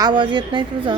आवाज येत नाही तुझा.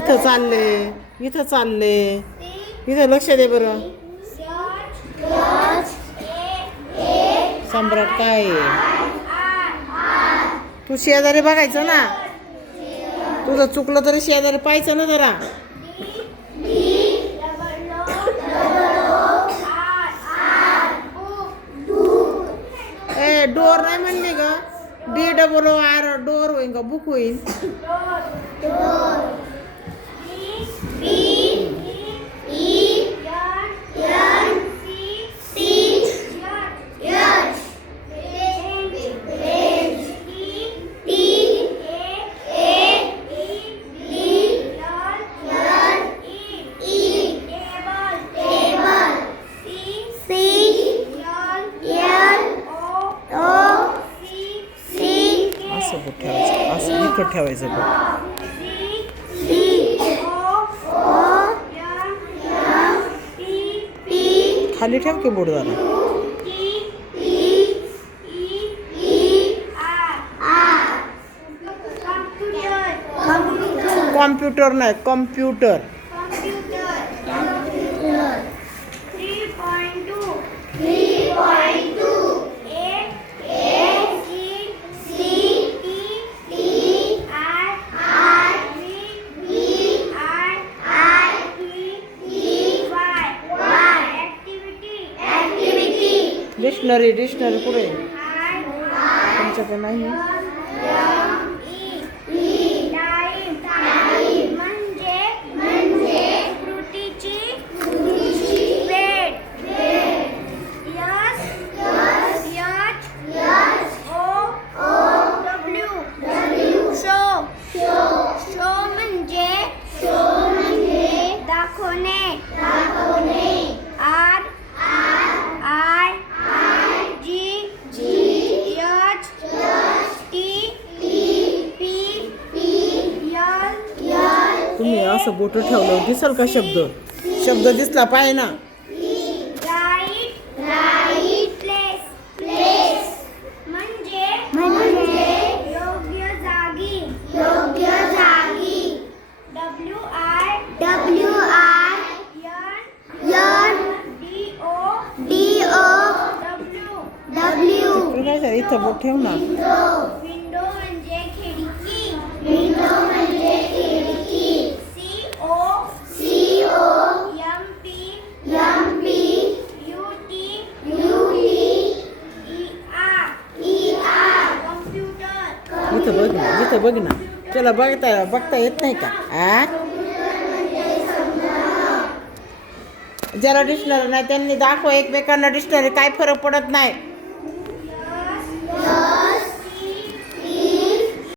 इथं चालले, इथं चालले, इथं लक्ष दे बरं. सम्राट काय तू शेजारी बघायचं ना. तुझं चुकलं तरी शेजारी पाहायचं ना जरा. ए डोर नाही म्हणली ग. DOOR डोर होईन का बुक होईन. असं इकडं ठेवायचं बघ. खाली ठेव की बोर्ड जरा. कॉम्प्युटर नाही, कॉम्प्युटर. डिक्शनरी पुढे तुमच्याकडे नाही. तुम्ही असं बोट ठेवलं दिसल का शब्द दिसला पाहिजे ना. इथं बोट ठेव ना. विंडो म्हणजे खिडकी. विंडो म्हणजे खिडकी. इथं बघ ना. त्याला बघता येत नाही का. ज्याला डिक्शनरी नाही त्यांनी दाखवा एकमेकांना डिक्शनरी काय फरक पडत नाही